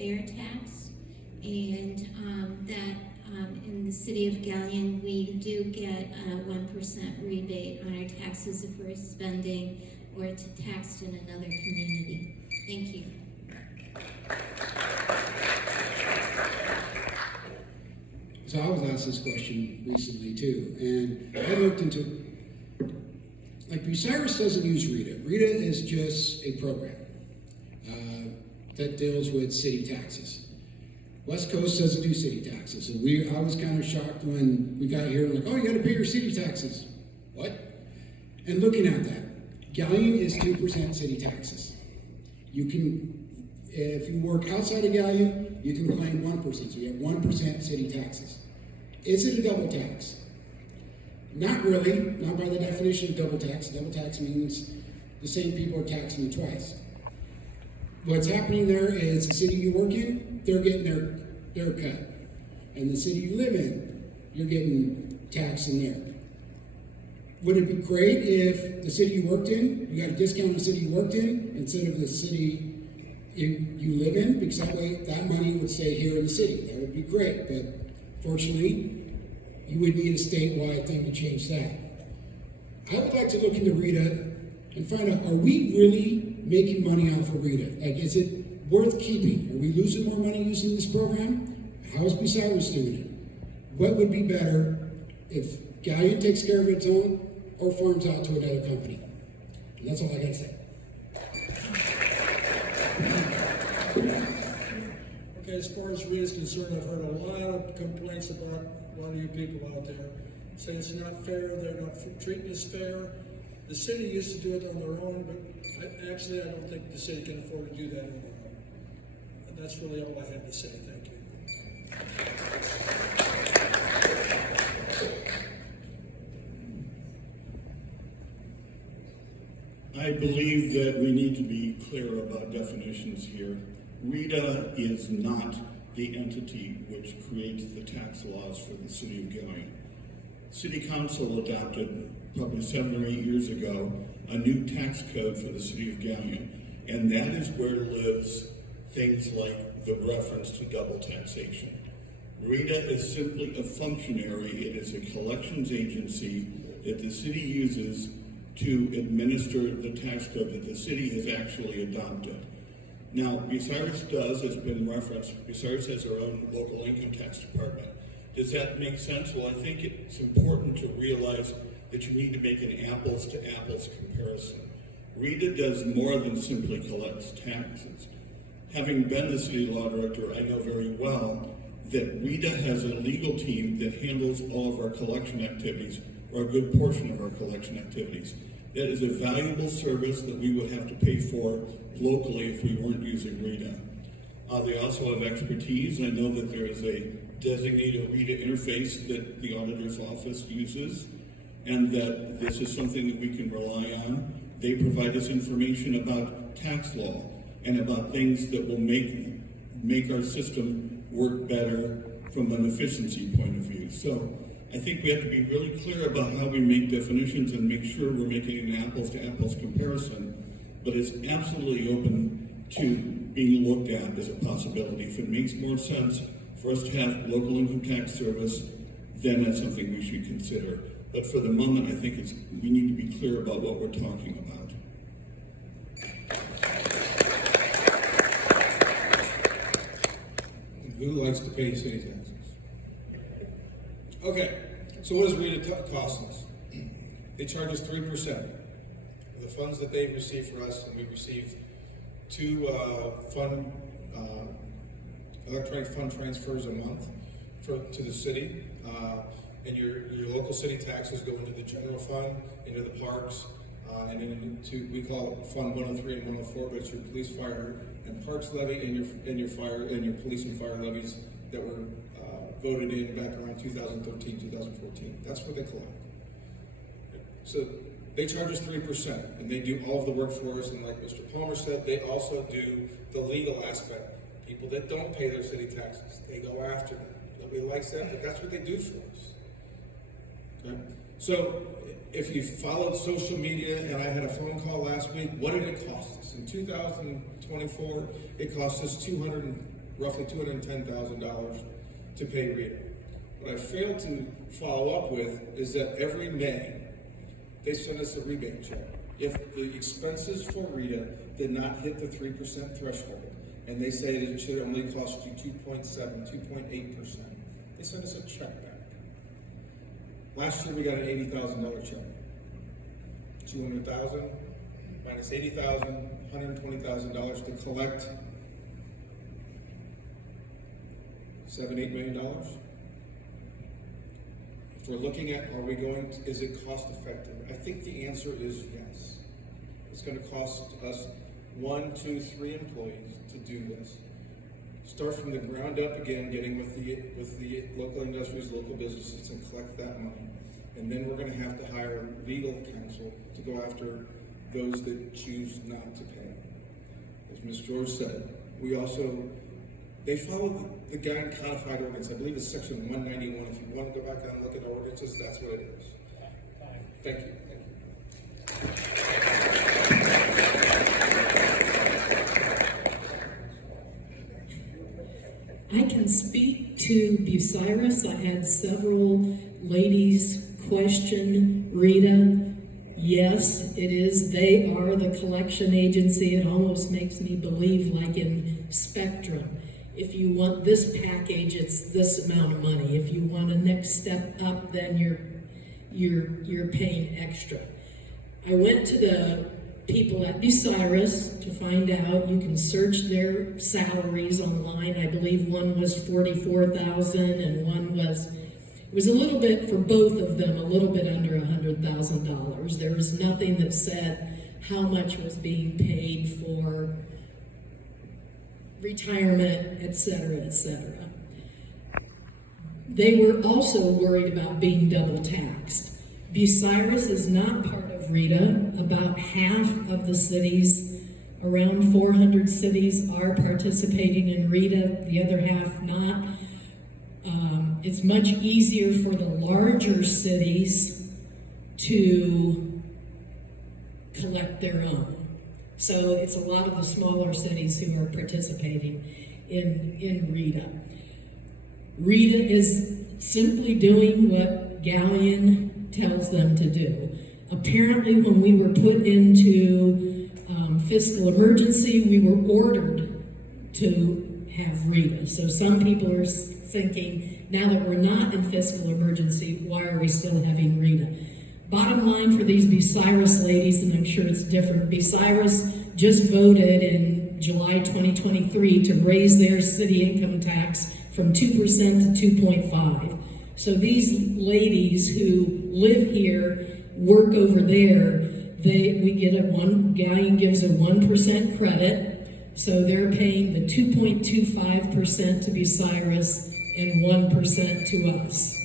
fair tax, and that in the city of Galion, we do get a 1% rebate on our taxes if we're spending or to taxed in another community. Thank you. So I was asked this question recently too, and I looked into, like, Bucyrus doesn't use RETA. RETA is just a program that deals with city taxes. West Coast doesn't do city taxes, so I was kind of shocked when we got here, like, oh, you gotta pay your city taxes. What? And looking at that, Galion is 2% city taxes. You can, if you work outside of Galion, you can claim 1%, so you have 1% city taxes. Is it a double tax? Not really, not by the definition of double tax. Double tax means the same people are taxing you twice. What's happening there is the city you work in, they're getting their cut. And the city you live in, you're getting taxed in there. Would it be great if the city you worked in, you got a discount on the city you worked in instead of the city you live in? Because that way, that money would stay here in the city. That would be great, but fortunately, you would need a statewide thing to change that. I would like to look into RETA and find out, are we really making money off of RETA? Like, is it worth keeping? Are we losing more money using this program? How is Bucyrus doing it? What would be better if Galion takes care of its own or farms out to another company? And that's all I gotta say. Okay, as far as RETA is concerned, I've heard a lot of complaints about a lot of you people out there saying it's not fair, they're not treating us fair. The city used to do it on their own, but actually I don't think the city can afford to do that anymore. And that's really all I have to say. Thank you. I believe that we need to be clear about definitions here. RETA is not the entity which creates the tax laws for the city of Galion. City Council adopted probably 7 or 8 years ago a new tax code for the city of Galion, and that is where lives things like the reference to double taxation. RETA is simply a functionary. It is a collections agency that the city uses to administer the tax code that the city has actually adopted. Now, Bucyrus does, has been referenced, Bucyrus has their own local income tax department. Does that make sense? Well, I think it's important to realize that you need to make an apples to apples comparison. RETA does more than simply collects taxes. Having been the city law director, I know very well that RETA has a legal team that handles all of our collection activities, or a good portion of our collection activities. That is a valuable service that we would have to pay for locally if we weren't using RETA. They also have expertise. I know that there is a designated RETA interface that the auditor's office uses, and that this is something that we can rely on. They provide us information about tax law and about things that will make our system work better from an efficiency point of view. So I think we have to be really clear about how we make definitions and make sure we're making an apples to apples comparison, but it's absolutely open to being looked at as a possibility. If it makes more sense for us to have local income tax service, then that's something we should consider. But for the moment, I think we need to be clear about what we're talking about. Who likes to pay city taxes? Okay, so what does RETA cost us? They charge us 3% of the funds that they receive for us, and we receive 2 electronic fund transfers a month to the city. And your local city taxes go into the general fund, into the parks, and into, we call it Fund 103 and 104, but it's your police, fire, and parks levy, and your fire and your police and fire levies that were voted in back around 2013, 2014. That's what they collect. So they charge us 3%, and they do all of the work for us. And like Mr. Palmer said, they also do the legal aspect. People that don't pay their city taxes, they go after them. Nobody likes that, but that's what they do for us. Okay? So if you followed social media, and I had a phone call last week, what did it cost us? In 2024, it cost us roughly $210,000 to pay Rita. What I failed to follow up with is that every May, they send us a rebate check. If the expenses for Rita did not hit the 3% threshold, and they say that it should only cost you 2.7, 2.8%, they send us a check back. Last year we got an $80,000 check. 200,000 minus 80,000, $120,000 to collect $7-8 million. If we're looking at, are we going to, is it cost effective? I think the answer is yes. It's going to cost us 1, 2, 3 employees to do this. Start from the ground up again, getting with the local industries, local businesses, and collect that money. And then we're going to have to hire legal counsel to go after those that choose not to pay. As Ms. George said, they follow the Galion codified ordinance. I believe it's section 191. If you want to go back and look at our ordinances, that's what it is. Thank you. I can speak to Bucyrus. I had several ladies question Rita. Yes, it is. They are the collection agency. It almost makes me believe like in Spectrum. If you want this package, it's this amount of money. If you want a next step up, then you're paying extra. I went to the people at Bucyrus to find out. You can search their salaries online. I believe one was $44,000 and one was, it was a little bit for both of them, a little bit under $100,000. There was nothing that said how much was being paid for retirement, etc., etc. They were also worried about being double taxed. Bucyrus is not part of Rita. About half of the cities, around 400 cities, are participating in Rita, the other half not. It's much easier for the larger cities to collect their own. So it's a lot of the smaller cities who are participating in Rita. Rita is simply doing what Galion tells them to do. Apparently, when we were put into fiscal emergency, we were ordered to have Rita. So some people are thinking, now that we're not in fiscal emergency, why are we still having Rita? Bottom line for these Bucyrus ladies, and I'm sure it's different, Bucyrus just voted in July 2023 to raise their city income tax from 2% to 2.5%. So these ladies who live here, work over there, Galion gives a 1% credit, so they're paying the 2.25% to Bucyrus and 1% to us.